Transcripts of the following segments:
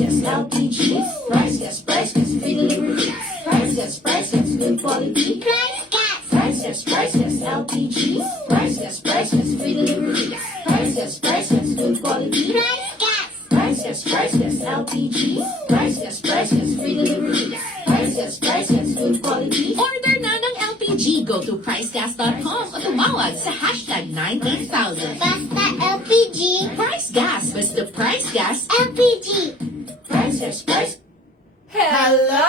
gas LPG. Price gas, free delivery. Price gas, good quality. Price gas LPG. Price gas, free delivery. Price gas, good quality. Price gas LPG. Price gas, free delivery. Price gas, good quality. Order na ng LPG. Go to pricegas.com o tumawag sa hashtag 98,000. Basta LPG. Price Gas. Basta Price Gas. LPG. Price gas. Hello!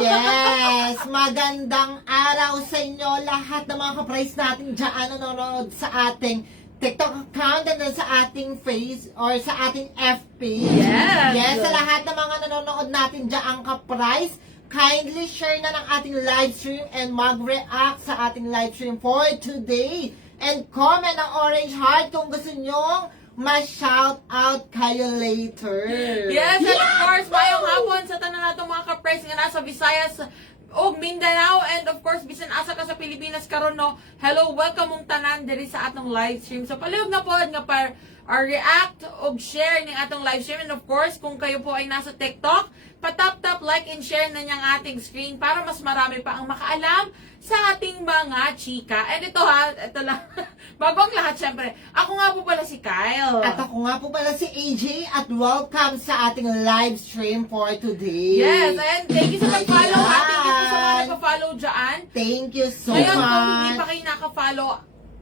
Yes! Magandang araw sa inyo lahat ng mga ka-price natin dyan nanonood sa ating TikTok account and then sa ating face or sa ating FB. Yes! Yes, sa lahat ng mga nanonood natin dyan ang ka-price, kindly share na ng ating live stream and mag-react sa ating live stream for today. And comment ang orange heart kung gusto nyong ma-shout out kayo later. Yes, and of course, mayong hapon sa tanan natong mga ka-press nga nasa Visayas o Mindanao, and of course, bisan asa ka sa Pilipinas karon no. Hello, welcome mong tanan diri sa atong live stream. So palihog na pod nga react o share ning atong live stream, and of course, kung kayo po ay nasa TikTok, pa-tap, like and share na niyang ating screen para mas marami pa ang makaalam sa ating mga chika. And ito lang, bago ang lahat, syempre, ako nga po pala si Kyle. At ako nga po pala si AJ at welcome sa ating live stream for today. Yes, and thank you sa mag-follow ha. Thank you po sa mga Ayan. nag-follow dyan. Thank you so Ngayon, kung hindi much. pa kayo naka-follow,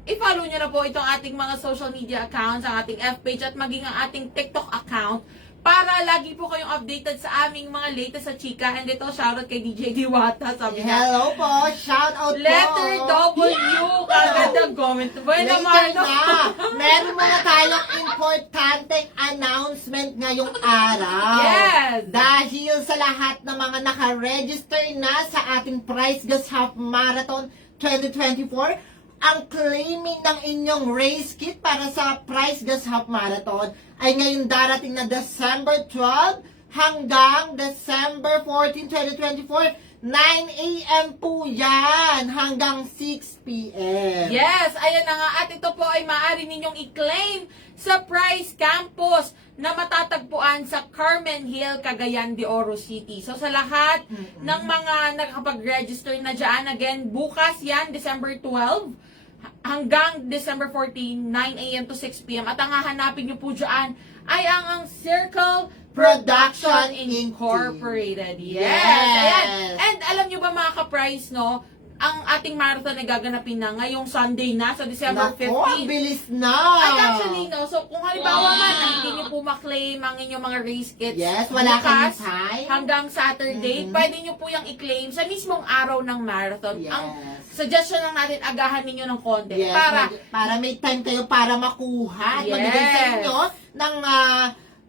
i-follow nyo na po itong ating mga social media accounts, ang ating F-page at maging ang ating TikTok account para lagi po kayong updated sa aming mga latest sa chika. And ito, shoutout kay DJ Diwata. Sabi niya, Hello po, shout out letter po. W, kagad ang comment. Bueno, Later Marno. na. Meron muna tayong importanteng announcement ngayong araw. Yes. Dahil sa lahat ng mga naka-register na sa ating Price Gas Half Marathon 2024, ang claiming ng inyong race kit para sa Price Gas Half Marathon ay ngayon darating na December 12 hanggang December 14, 2024. 9 a.m. po yan hanggang 6 p.m. Yes, ayan na nga. At ito po ay maaari ninyong i-claim sa Price Campus na matatagpuan sa Carmen Hill, Cagayan de Oro City. So sa lahat ng mga nakapag-register na dyan, again, bukas yan, December 12 hanggang December 14, 9 a.m. to 6 p.m. At ang hahanapin nyo po dyan ay ang Circle Production Incorporated. Yes! Ayan. And alam nyo ba mga ka-price, no? Ang ating marathon ay gaganapin na ngayong Sunday na, sa December 15. Nako, ang bilis na! At actually, no, so kung halimbawa man na hindi nyo po maklaim ang inyong mga race kits Yes, wala kayong bukas time. hanggang Saturday, pwede nyo po yung i-claim sa mismong araw ng marathon. Yes. Ang suggestion lang natin, agahan ninyo ng konti. Yes, Para may time kayo para makuha at magbigay sa Yes. inyo ng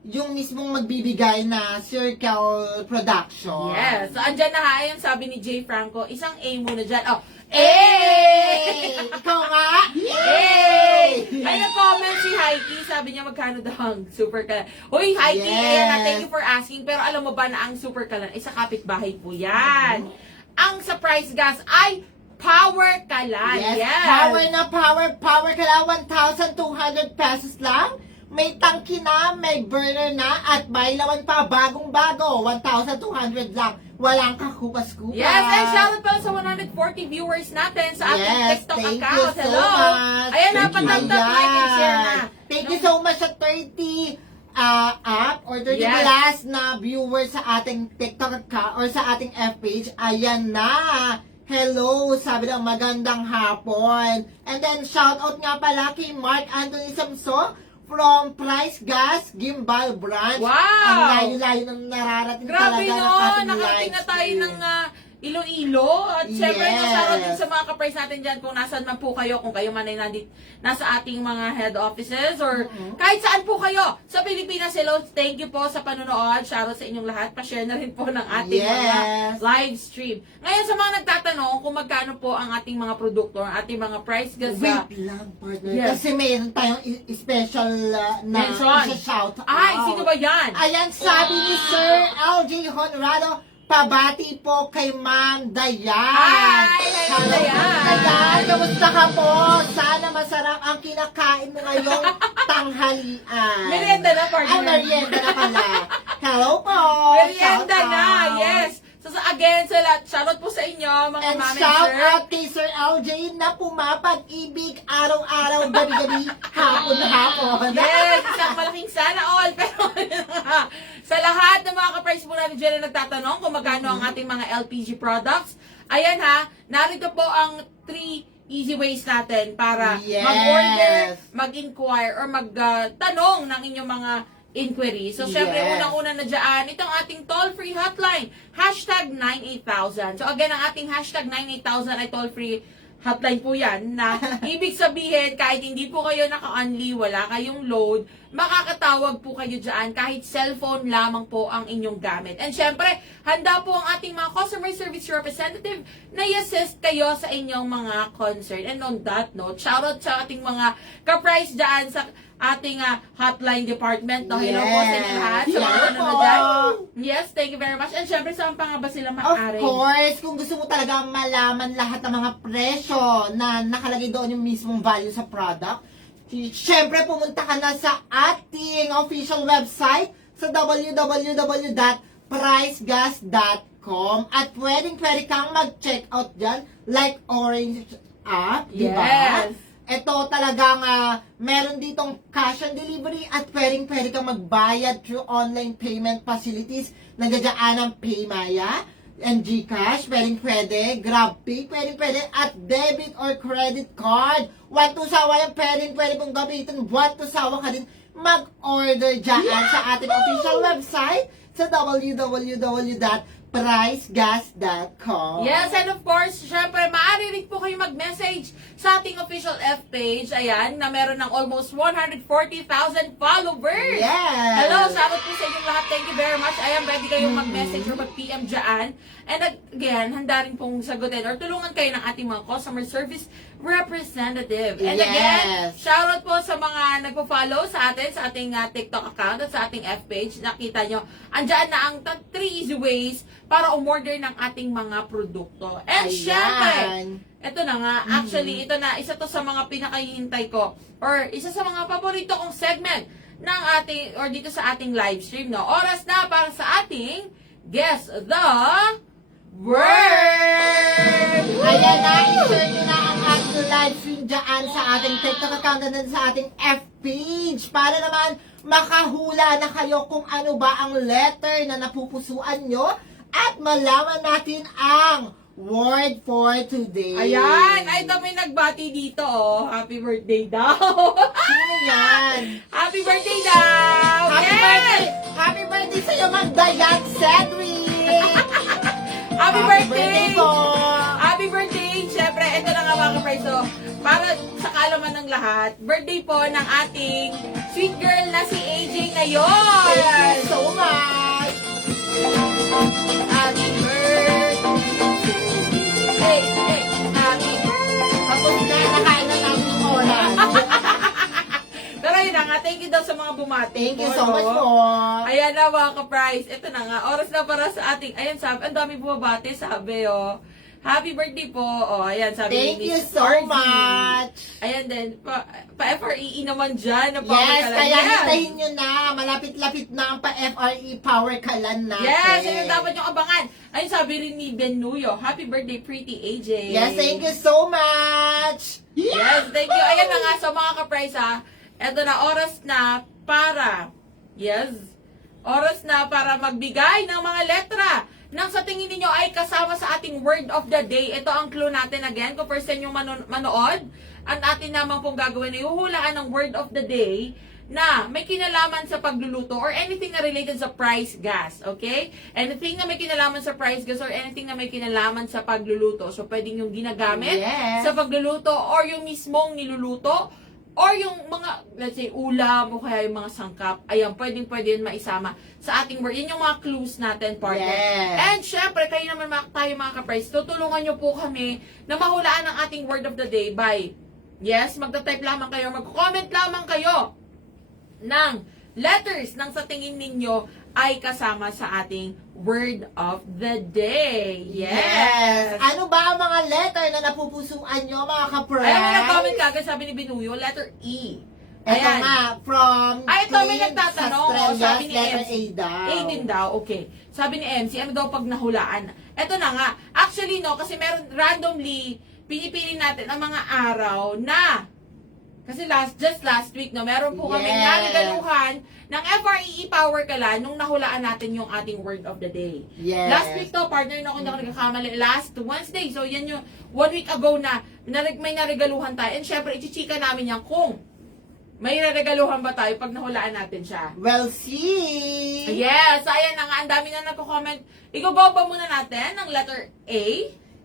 yung mismong magbibigay na Circle Production. yes. So, andyan na ha, ayun sabi ni Jay Franco, isang A muna dyan. Oh, Hey! Ikaw nga! Hey! Ay, nag-comment si Heike. Sabi niya, magkano daw ang super kalan. Uy, Heike, Yes. ayan na, thank you for asking. Pero alam mo ba na ang super kalan ay sa kapitbahay po yan. Ang sa price gas ay power kalan. Yes, power ka lang, 1,200 pesos lang. May tangki na, may burner na, at may laman pa, bagong-bago, 1,200 lang. Walang kakupas-kupas. Yes, and shoutout pala sa 140 viewers natin sa ating Yes, TikTok thank account. you so Hello! much. Ayan na, Thank you. patagtag, like and share na. Thank you so much sa 30 app or 30 Yes. plus na viewers sa ating TikTok account or sa ating F page. Ayan na. Hello, sabi ng magandang hapon. And then, shout out nga pala kay Mark Anthony Samso from Price Gas Gimbal Branch. Wow! Ang layo-layo nang nararating Grabe talaga ng no, ating nakarating na live tayo stream. ng Iloilo. At syempre, Yes. shoutout din sa mga ka-price natin dyan kung nasan man po kayo, kung kayo man ay nasa ating mga head offices or kahit saan po kayo sa Pilipinas. Hello, thank you po sa panonood. Shoutout sa inyong lahat. Pa-share na rin po ng ating mga Yes. live stream. Ngayon, sa mga nagtatanong kung magkano po ang ating mga produkto, ang ating mga price gas Wait lang, partner. Yes. Kasi mayroon tayong special na Mention. isa-shout out. Ay, sino ba yan? Ayan, sabi ni Sir LJ Honrado, Pabati po kay Ma'am Dayan. Hi! Hello, Dayan! Dayan, kamusta ka po? Sana masarap ang kinakain mo ngayong tanghalian. Merienda na, partner. Ay, merienda na pala. Hello po. Merienda Shout na, out. yes. So, again, shoutout po sa inyo, mga And ma'am and shout sir. out kay Sir LJ na pumapag-ibig araw-araw, gabi-gabi, hapon-hapon. Yes, isang malaking sana all. Pero sa lahat ng mga ka-price po natin dyan na nagtatanong kung magkano ang ating mga LPG products, ayan ha, narito po ang 3 easy ways natin para Yes. mag-order, mag-inquire, or magtanong ng inyong mga inquiries. So, syempre, Yes. unang-una na dyan, itong ating toll-free hotline, hashtag 98000. So, again, ang ating hashtag 98000 ay toll-free hotline po yan na ibig sabihin, kahit hindi po kayo naka-only, wala kayong load, makakatawag po kayo dyan kahit cellphone lamang po ang inyong gamit. And syempre, handa po ang ating mga customer service representative na i-assist kayo sa inyong mga concern. And on that note, shoutout sa ating mga ka-price dyan sa ating hotline department. No? Hello po sa inyo lahat. Sa mga Hello nanonood po. dyan. Yes, thank you very much. And syempre, saan pa nga ba sila Of maaari? course, kung gusto mo talaga malaman lahat ng mga presyo na nakalagay doon yung mismong value sa product, syempre pumunta ka na sa ating official website sa www.pricegas.com at pwede kang mag-check out dyan like Orange app, di ba? Yes. Ito talagang meron ditong cash on delivery at pwede kang magbayad through online payment facilities. Nandiyan ang Paymaya and GCash, pwede, GrabPay, pwede, at debit or credit card. One to sawa yan, pwede kong gamitin. One to sawa ka din mag-order dyan sa ating official website sa www.pricegas.com. Yes, and of course, syempre, maaari rin po kayo mag-message sa ating official F page, ayan, na meron ng almost 140,000 followers. Yes! Hello, shoutout po sa inyong lahat. Thank you very much. Ayan, pwede kayong mag-message or mag-PM dyan. And again, handa rin pong sagutin or tulungan kayo ng ating mga customer service representative. And again, Yes. shoutout po sa mga nagpo-follow sa atin, sa ating TikTok account at sa ating F page. Nakita nyo, andyan na ang 3 easy ways para umorder ng ating mga produkto. And Ayan. syempre, ito na nga, actually, ito na, isa to sa mga pinakahihintay ko or isa sa mga paborito kong segment ng ating, or dito sa ating live stream, no? Oras na para sa ating Guess the Word! Ayan na, i-share nyo na ang ating live stream dyan sa ating TikTok account and then sa ating F page para naman makahula na kayo kung ano ba ang letter na napupusuan nyo at malaman natin ang word for today. Ayan! Ay, ito may nagbati dito, oh. Happy birthday daw! Sino yan? Happy birthday daw! Happy Yes! birthday! Happy birthday sa'yo, Ma'am Dayan Cedric! Happy birthday! po! Happy birthday! Siyempre, ito na nga mga kapreso. Para sa kaalaman ng lahat, birthday po ng ating sweet girl na si AJ ngayon! Thank you so much! Happy birthday! Hey, hey! Happy birthday! Tapos na, nakain na namin yung oras. Pero yun na nga, thank you daw sa mga bumati. Thank you po, so no? much po! Ayan na mga ka-price. Ito na nga, oras na para sa ating, ayan sabi, ang dami bumabati, sabi oh. Happy birthday po. Oh, ayan, sabi Thank ni you Miss so RZ. much! Ayan din, pa-FREE naman dyan. Na Yes, kaya hintayin nyo na. Malapit-lapit na ang pa-FRE Power Kalan natin. Yes, yun ang dapat nyo abangan. Ayun, sabi rin ni Ben Nuyo, happy birthday, pretty AJ. Yes, thank you so much! Yes, thank you. Ayan na nga, so mga ka-price ha, eto na, oras na para, oras na para magbigay ng mga letra nang sa tingin niyo ay kasama sa ating word of the day. Ito ang clue natin again. Kung first time yung manood, ang atin naman pong gagawin ay huhulaan ng word of the day na may kinalaman sa pagluluto or anything na related sa price gas, okay? Anything na may kinalaman sa price gas or anything na may kinalaman sa pagluluto. So, pwedeng yung ginagamit Yes. sa pagluluto or yung mismong niluluto or yung mga, let's say, ulam o kaya yung mga sangkap. Ayan, pwede yun maisama sa ating word. Yan yung mga clues natin, partner. Yes. And syempre, kayo naman tayo mga ka-price, tutulungan nyo po kami na mahulaan ang ating word of the day by, magta-type lamang kayo, mag-comment lamang kayo ng letters nang sa tingin ninyo ay kasama sa ating word of the day. Yes! Ano ba ang mga letter na napupusuan nyo, mga ka-price? Ayan, may nag-comment kagad, sabi ni Binuyo, letter E. Ito Ayan. nga, from Ay, ito may Clint nagtatanong. Sastrellas, Sabi ni letter MC. A daw. A din daw, okay. Sabi ni MC, ano daw pag nahulaan? Ito na nga. Actually, no, kasi meron randomly, pinipili natin ang mga araw na, kasi just last week, no, meron po kami Yes. narigaluhan ng FREE Power Kala nung nahulaan natin yung ating word of the day. Yes. Last week to, partner na ako, hindi ako nagkakamali, last Wednesday. So, yan yung 1 week ago na may narigaluhan tayo. And syempre, ichichika namin yan kung may narigaluhan ba tayo pag nahulaan natin siya. Well, see? Yes, ayan na nga, ang dami na nagko-comment. Igubaw ba muna natin ng letter A?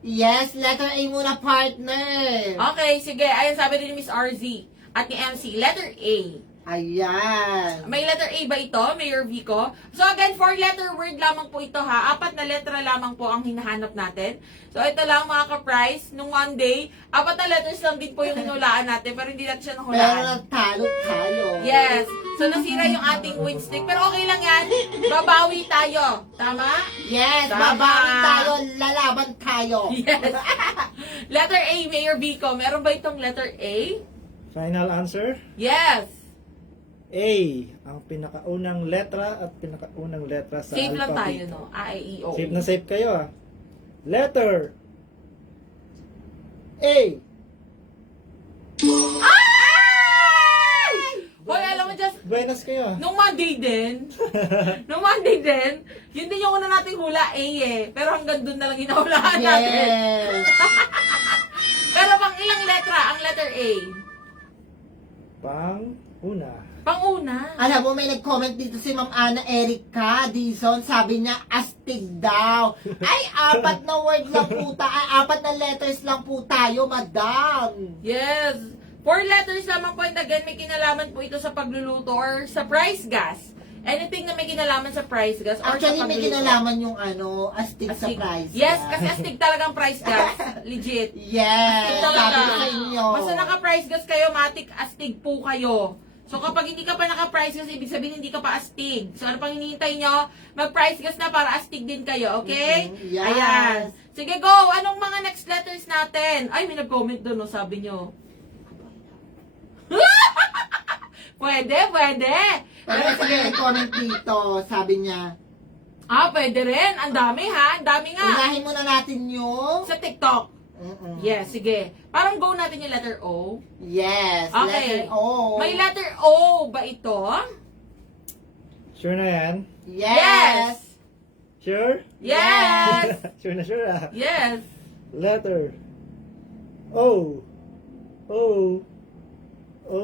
Yes, letter A muna, partner. Okay, sige. Ayan, sabi rin ni Miss RZ at ni MC, letter A. Ayan. May letter A ba ito, Mayor Vico? So again, 4-letter word lamang po ito ha. 4 na letra lamang po ang hinahanap natin. So ito lang mga ka-price, nung one day, 4 na letters lang din po yung hinulaan natin, pero hindi natin siya Pero nahulaan. nagtalo tayo. Yes. So nasira yung ating win stick, pero okay lang yan. Babawi tayo. Tama? Yes, Tama. babawi tayo, lalaban tayo. Yes. Letter A, Mayor Vico. Meron ba itong letter A? Final answer? Yes. A, ang pinakaunang letra at pinakaunang letra sa Safe lang tayo, alphabet. no? A, E, I, O. Safe na safe kayo ah. Letter A. Ay! Hoy, alam mo, just, Buenas kayo ah. nung Monday din, yun din yung una nating hula, A eh. Pero hanggang dun na lang hinahulaan natin. Yes. Pero pang ilang letra ang letter A? Pang una. Pang-una. Alam mo, may nag-comment dito si Ma'am Ana Erica Dizon. Sabi niya, astig daw. Ay, 4 na word lang po tayo. 4 na letters lang po tayo, madam. Yes. 4 letters lamang po, and again, may kinalaman po ito sa pagluluto or sa price gas. Anything na may kinalaman sa price gas or Actually, sa may pagluluto. kinalaman yung astig sa Astig. price. Yes, gas. kasi astig talagang price gas. Legit. Yes, Astig talaga. sabi ko sa inyo. Basta naka-price gas kayo, matik astig po kayo. So kapag hindi ka pa naka-price gas, ibig sabihin hindi ka pa astig. So ano pang hinihintay nyo? Mag-price gas na para astig din kayo, okay? Mhm, yes. Ayan. Sige, go! Anong mga next letters natin? Ay, may nag-comment doon, no, sabi nyo. Pwede. Pero sige, comment dito. Sabi niya, Pwede rin. Ang dami, ha? Ang dami nga. unahin muna natin yung... Sa TikTok. Mm-mm. Yes, sige. Parang go natin yung letter O. Yes, Okay. letter O. May letter O ba ito? Sure na yan? Yes. Sure? Yes! Sure na sure ah. Yes! Letter O. O. O.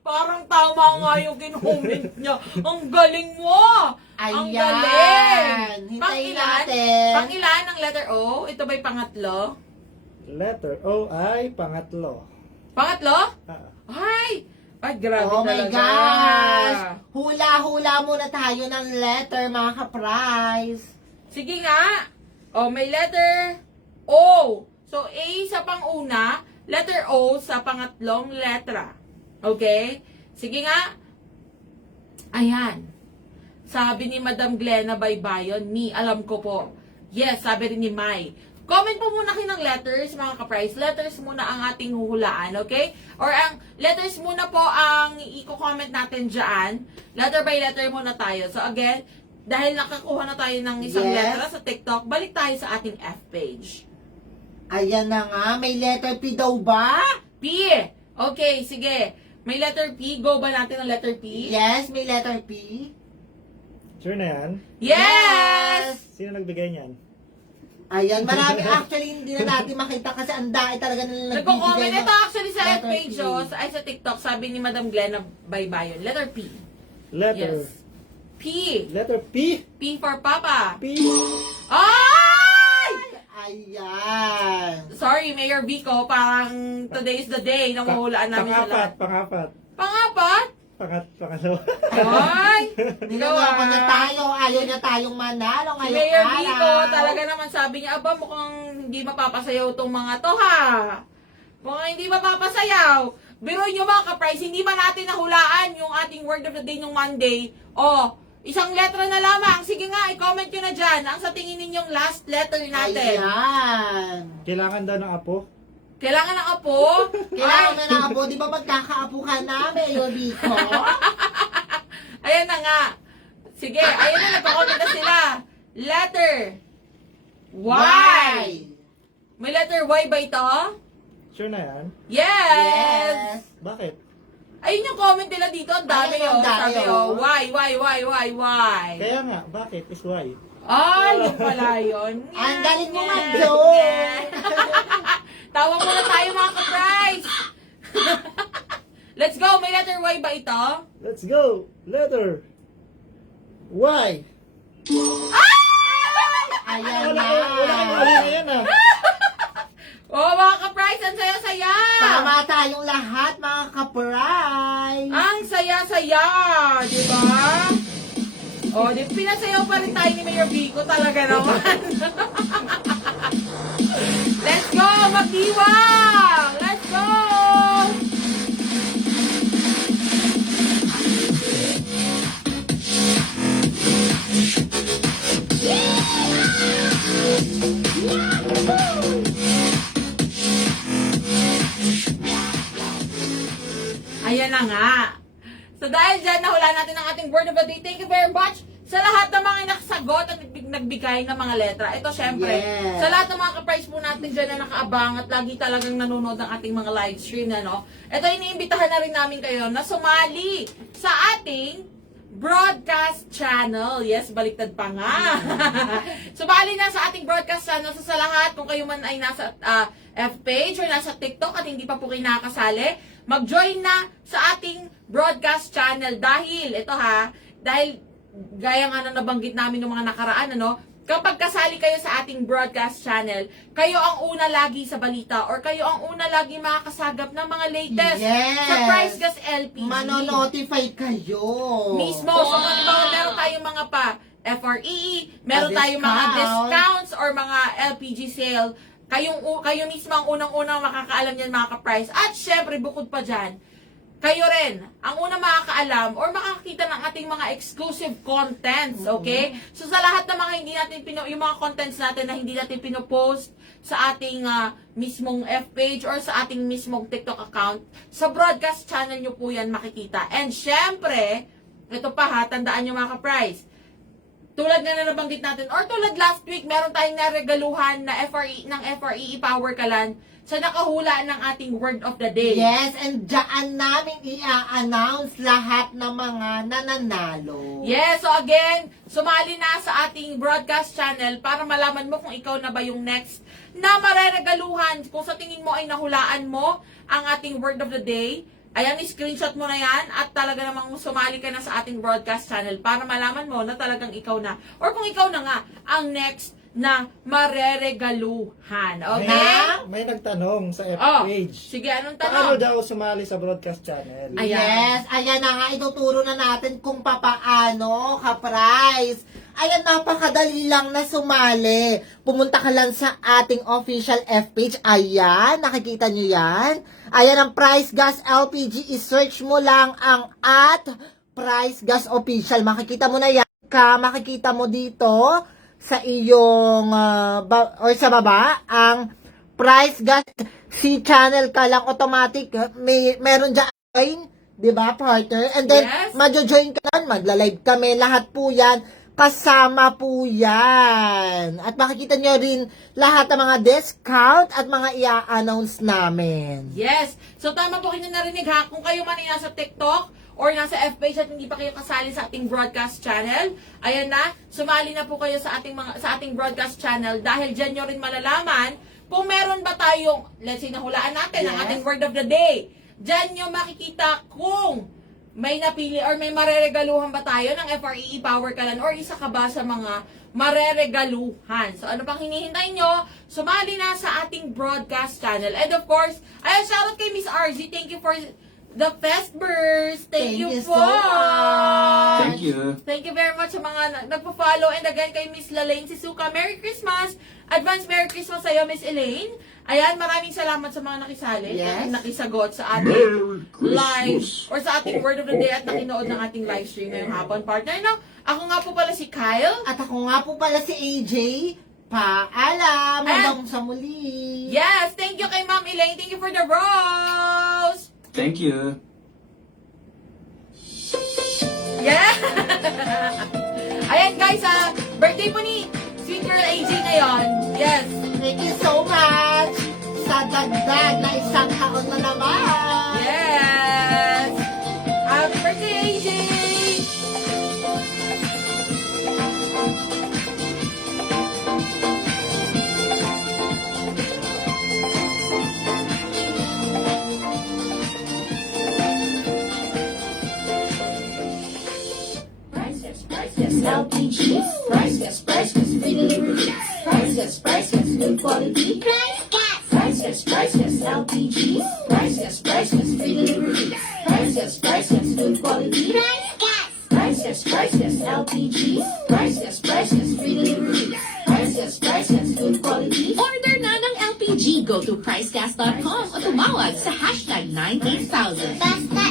Parang tama nga yung kinomment niya. Ang galing mo! Ang Ayan. galing! Hintayin Pang-ilan? natin. Pang-ilan ang letter O? Ito ba'y pangatlo? Letter O ay pangatlo. Pangatlo? Ah. Ay! Ay, grabe Oh my talaga. gosh! Hula-hula muna tayo ng letter, mga ka-prize. Sige nga. O, may letter O. So, A sa pang-una, letter O sa pangatlong letra. Okay? Sige nga. Ayan. Sabi ni Madam Glenna Baybayon, ni, alam ko po. Yes, sabi rin ni Mai. Comment po muna kayo ng letters, mga ka-price. Letters muna ang ating huhulaan, okay? Or ang letters muna po ang i-comment natin dyan. Letter by letter muna tayo. So again, dahil nakakuha na tayo ng isang Yes. letra sa TikTok, balik tayo sa ating F page. Ayan na nga, may letter P daw ba? P! Okay, sige. May letter P. Go ba natin ang letter P? Yes, may letter P. Sure na yan? Yes! Sino nagbigay niyan? Ayan, marami actually hindi na natin makita kasi ang dami talaga nila Nagko-comment. nagbibigay ng Ito actually sa F letter page, P. ay sa TikTok, sabi ni Madam Glenna Baybayon. Letter P. Letter. Yes. P. Letter P. P for Papa. P. Ay! Ayan. Sorry, Mayor Vico, parang today is the day na mahulaan namin sa lahat. Pangapat. Pangapat? Pangalo. Ay! Niloloko na tayo, ayaw na tayong manalo Si ngayong Mayor araw. Vico, talaga naman sabi niya, aba, mukhang hindi mapapasayaw tong mga to, ha? Mukhang hindi mapapasayaw. Biro nyo mga ka-price, hindi ba natin nahulaan yung ating word of the day ng Monday? Isang letra na lamang. Sige nga, i-comment nyo na dyan. Ang sa tingin ninyong last letter natin. Ayan. Kailangan daw ng apo. Kailangan ng apo? Kailangan na ng apo. Di ba magkakaapo ka na, Mayor Rico? Ayan na nga. Sige, ayan na, nagpa-comment na sila. Letter Y. May letter Y ba ito? Sure na yan? Yes! Bakit? Ayun yung comment nila dito. Ang dami Ayun, ang dami, Sabi Y. Kaya nga, bakit? Is why? Yun pala yun. Ang galing mo Nga. mag-joke. Tawa muna tayo mga ka-price. Let's go. May letter Y ba ito? Let's go! Letter Y! Ayan Wala na. kang mali na yan ah. Mga ka-price, ang saya-saya. Tama tayong lahat, mga ka-price. Ang saya-saya. Di ba? Pinasayaw pa rin tayo ni Mayor Vico. Talaga naman. Let's go, magdiwang! Let's go! Ayan na nga. So dahil dyan, nahula natin ang ating word of the day. Thank you very much sa lahat ng mga nakasagot at nagbigay ng mga letra. Ito syempre, Yes. sa lahat ng mga ka-price po natin dyan na nakaabang at lagi talagang nanonood ng ating mga live stream, ito, iniimbitahan na rin namin kayo na sumali sa ating broadcast channel. Yes, baliktad pa nga. Sumali na sa ating broadcast channel. So, sa lahat, kung kayo man ay nasa F-page or nasa TikTok at hindi pa po kayo nakakasali, mag-join na sa ating broadcast channel dahil, dahil gaya nga na nabanggit namin ng mga nakaraan, kapag kasali kayo sa ating broadcast channel, kayo ang una lagi sa balita or kayo ang una lagi makakasagap ng mga latest Yes. sa Price Gas LPG. Manonotify kayo. Mismo. So, kung halimbawa meron tayong mga FRE, meron tayong mga discounts or mga LPG sale, kayo mismo ang unang-unang makakaalam niyan mga ka-price. At syempre, bukod pa dyan, kayo rin ang unang makakaalam or makakita ng ating mga exclusive contents, okay? So sa lahat ng mga hindi natin yung mga contents natin na hindi natin pinopost sa ating mismong F-page or sa ating mismong TikTok account, sa broadcast channel nyo po yan makikita. And syempre, ito pa tandaan nyo mga ka-price, tulad nga na nabanggit natin, or tulad last week, meron tayong naregaluhan na FRE Power Kalan sa nakahula ng ating word of the day. Yes, and dyan namin i-announce lahat ng mga nananalo. Yes, so again, sumali na sa ating broadcast channel para malaman mo kung ikaw na ba yung next na mareregaluhan. Kung sa tingin mo ay nahulaan mo ang ating word of the day, ayan, screenshot mo na yan at talaga namang sumali ka na sa ating broadcast channel para malaman mo na talagang ikaw na. Or kung ikaw na nga ang next na mareregaluhan. Okay? May nagtanong sa Oh, F-page. sige, anong Paano tanong? daw sumali sa broadcast channel? Ayan. Yes, ayan na nga, ituturo na natin kung papaano, ka-price. Ayan, napakadali lang na sumali. Pumunta ka lang sa ating official F-page. Ayan, nakikita nyo yan? Ayan ang Price Gas LPG. I-search mo lang ang @Price Gas Official. Makikita mo na yan. Makikita mo dito sa iyong or sa baba ang Price Gas C channel ka lang automatic meron diyan, 'di ba, partner? And then Yes. majo-join ka lang, magla-live kami, lahat po 'yan kasama po 'yan. At makikita nyo rin lahat ng mga discount at mga i-announce namin. Yes. So tama po kayo narinig ha. Kung kayo man ay nasa TikTok or nasa F-page at hindi pa kayo kasali sa ating broadcast channel, ayan na, sumali na po kayo sa ating broadcast channel dahil diyan nyo rin malalaman kung meron ba tayong, let's say, nahulaan natin ang Yes. ating word of the day. Diyan nyo makikita kung may napili or may mareregaluhan ba tayo ng FRE Power Kalan or isa ka ba sa mga mareregaluhan. So ano pang hinihintay nyo? Sumali na sa ating broadcast channel. And of course, ayan, shoutout kay Miss RZ. Thank you for The Festbers. Thank you so po. much. Thank you. Thank you very much sa mga nagpo-follow. And again, kay Miss Lalaine Sisuka, Merry Christmas! Advance Merry Christmas sa'yo, Miss Elaine. Ayan, maraming salamat sa mga nakisali. Yes. Nakisagot sa ating live or sa ating word of the day at nakinood ng ating live stream ngayong hapon, partner. Now, ako nga po pala si Kyle. At ako nga po pala si AJ. Paalam. Hanggang sa muli. Yes, thank you kay Ma'am Elaine. Thank you for the rose. Thank you. Yeah! Ayan guys, birthday po ni Sweet Girl AJ ngayon. Yes. Thank you so much sa dagdag na isang taon na naman. Yes! Happy birthday, AJ! Priceless, LPG. Priceless, free delivery. Priceless, good quality. Price gas. Priceless, LPG. Priceless, free delivery. Priceless, good quality. Price gas. Priceless, LPG. Priceless, free delivery. Priceless, good quality. Order na ng LPG. Go to pricegas.com o tumawag sa #98000. Basta